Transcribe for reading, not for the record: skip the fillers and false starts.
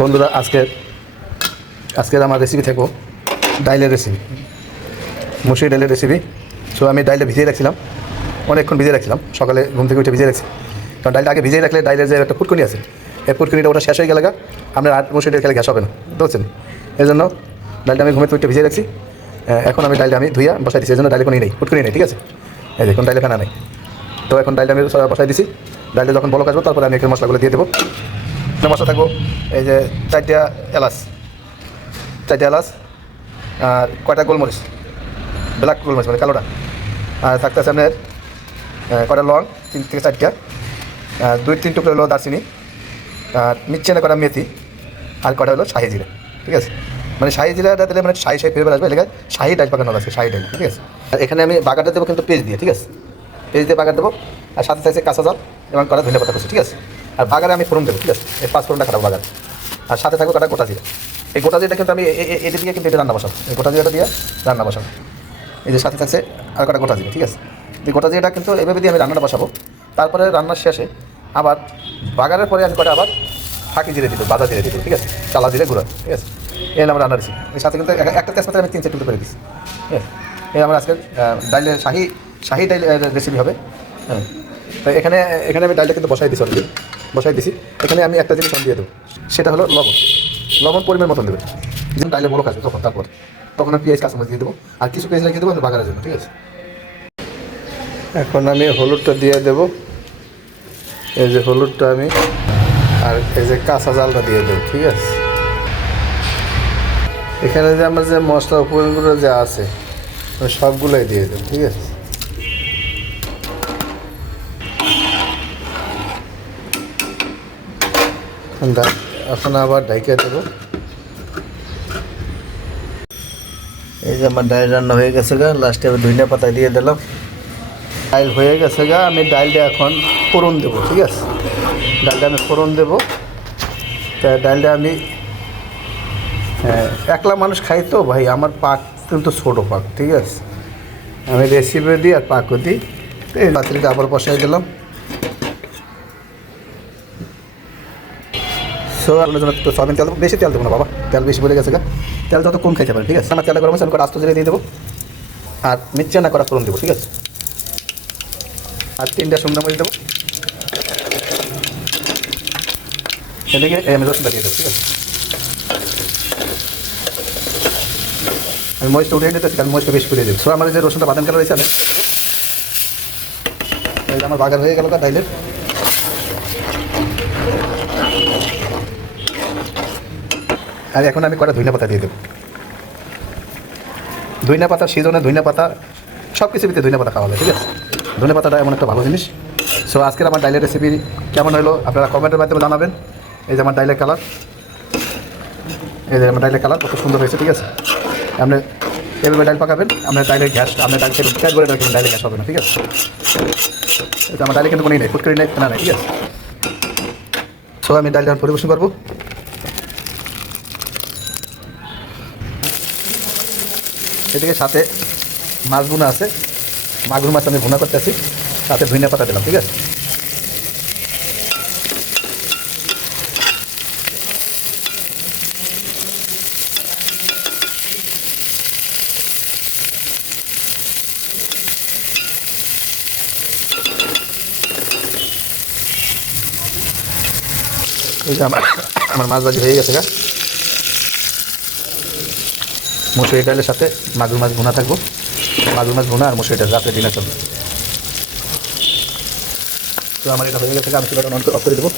বন্ধুরা আজকের আমার রেসিপি থাকবো ডাইলের রেসিপি, মুসুরি ডাইলের রেসিপি। সো আমি ডাইলটা ভিজিয়ে রাখছিলাম, অনেকক্ষণ ভিজিয়ে রাখছিলাম, সকালে ঘুম থেকে উঠে ভিজিয়ে রাখছি। কারণ ডাইলটা আগে ভিজিয়ে রাখলে ডাইলের যে একটা ফুটকুনি আছে, এই ফুটকুনিটা ওটা শেষ হয়ে গেলে আপনার আর মুসুরি ডাল খেলে গ্যাস হবে না, বুঝছেন? এই জন্য ডালটা আমি ঘুমে উঠে ভিজিয়ে রাখছি। এখন আমি ডালটা আমি ধুইয়া বসাই দিচ্ছি, এই জন্য ডাইলে কোনো নেই, ফুটকুনি নেই, ঠিক আছে? এই দেখুন ডাইলে ফেনা নেই। তো এখন ডালটা আমি বসাই দিচ্ছি। ডালটা যখন বলক আসবো তারপরে আমি এখানে মশলাগুলো দিয়ে দেবো। মশলা থাকবো এই যে 4টা এলাচ, আর কয়টা গোলমরিচ, ব্ল্যাক গোলমরিচ মানে কালোটা, আর থাকতেছে আপনার কয়টা লং 3 থেকে 4টা, 2-3 টুকরো হলো দারচিনি, আর নিচ্ছে না কটা মেথি, আর কটা হলো শাহি জিরা, ঠিক আছে? মানে শাহি জিরাটা দিলে মানে শাহি ফ্লেভার আসবে, এলাকায় শাহি ডাল পাকানো আছে, শাহি ডাল, ঠিক আছে? আর এখানে আমি বাগারটা দেবো কিন্তু পেঁয়াজ দিয়ে, ঠিক আছে? পেঁয়াজ দিয়ে বাগার দেবো, আর সাথে থাকছে কাঁচা জাল এবং কটা ধনে পাতা করছি, ঠিক আছে? আর বাগারে আমি ফোড়ন দেবো, ঠিক আছে? এই 5 ফোড়নটা খারাপ বাগার, আর সাথে থাকবো কটা গোটা জিরা। এই গোটা জিরাটা কিন্তু আমি এটা দিয়ে কিন্তু এটা রান্না বসাবো, এই গোটা জিরাটা দিয়ে রান্না বসাবো। এই যে সাথে থাকছে আর কটা গোটা জিরা, ঠিক আছে? এই গোটা জিরাটা কিন্তু এভাবে দিয়ে আমি রান্নাটা বসাবো। তারপরে রান্নার শেষে আবার বাগারের পরে আমি কটা আবার ফাঁকি জিরে দিব, বাজা জিরে দিব, ঠিক আছে? কালা জিরে গুঁড়া, ঠিক আছে? এই আমরা রান্না দিচ্ছি। এর সাথে কিন্তু একটা তেজপাতা আমি 3-4 টুকরো করে দিচ্ছি, ঠিক আছে? এই আমার আজকের ডাইলের শাহি ডাইল রেসিপি হবে। হ্যাঁ, তো এখানে আমি ডালটা কিন্তু বসাই দিচ্ছি, অলরেডি বসাই দিছি। এখানে আমি একটা জিনিস দিয়ে দেবো, সেটা হলো লবণ পরিমাণ মতন দেবে। যেমন ডাইলে বলক আসবে তখন আমি পেঁয়াজ কাঁচামরিচ দিয়ে দেবো, আর কিছু পেঁয়াজ লাগিয়ে দেবো আমি বাগারের জন্য, ঠিক আছে? এখন আমি হলুদটা দিয়ে দেবো, এই যে হলুদটা আমি, আর এই যে কাঁচা জালটা দিয়ে দেবো, ঠিক আছে? এখানে যে আমার যে মশলা উপকরণগুলো যা আছে সবগুলোই দিয়ে দেবো, ঠিক আছে? এখন আবার ঢাইকে দেবো। এই যে আমার ডাল রান্না হয়ে গেছে গা, লাস্টে আমি ধনিয়া পাতা দিয়ে দিলাম। ডাল হয়ে গেছে গা, আমি ডালটা এখন ফোড়ন দেবো, ঠিক আছে? ডালটা আমি ফোড়ন দেবো। তা ডালটা আমি একলা মানুষ খাই তো ভাই, আমার পাক কিন্তু ছোটো পাক, ঠিক আছে? আমি রেসিপি দিই আর পাকও দিই। এই পাত্রটা আবার বসাই দিলাম। সো আপনার জন্য তো সয়াবিন তেল দেবো, বেশি তেল দেবো না বাবা, তেল বেশি বলে গেছে গা, তেল যত কম খাইতে পারে, ঠিক আছে? আমার তেলটা গরম আছে, আমি কটা আস্ত জিরে দিয়ে দেবো, আর নিচে না করা ফোড়ন দেবো, ঠিক আছে? আর 3টা শুকনো মরিচ দেবো, এদিকে আমি রসুনটা দিয়ে দেবো, ঠিক আছে? আমি মরিচটা উঠিয়ে দিতেছি, কারণ মরিচটা বেশি করে দেবো। সো আমার যে রসুনটা বাদাম কালার রয়েছে আমার বাগার হয়ে গেল ডাইলের। আর এখন আমি কটা ধনিয়া পাতা দিয়ে দেবো। ধনিয়া পাতা সিজনে ধনিয়া পাতা সব কিছুর ভিতরে ধনিয়া পাতা খাওয়া হয়, ঠিক আছে? ধনিয়া পাতাটা এমন একটা ভালো জিনিস। সো আজকের আমার ডাইলের রেসিপি কেমন হলো আপনারা কমেন্টের মাধ্যমে জানাবেন। এই যে আমার ডাইলের কালার, কত সুন্দর হয়েছে, ঠিক আছে? আপনি এভাবে ডাইল পাকাবেন, আপনার ডাইলের গ্যাস, আপনার ডাইল থেকে গ্যাস করে রাখবেন, ডাইলে গ্যাস হবে না, ঠিক আছে? এটা আমার ডাইলে কিন্তু কোনো নেই, ফুটকরি নেই, না, ঠিক আছে? সো আমি ডাইলটা পরিবেশন করবো। এদিকে সাথে মাছ ভুনা আছে, মাগুর মাছ আমি ভুনা করতে আছি, সাথে ধনিয়া পাতা দিলাম, ঠিক আছে? এই যে আমার মাছ ভাজি হয়ে গেছে গা। মসুরি ডালের সাথে মাগুর মাছ ভুনা থাকবো, মাগুর মাছ ভুনা আর মসুরি ডাল রাত্রে ডিনার চলবে। তো আমার এটা হয়ে গেছে, আমি চুলাটা অন অফ করে দেবো।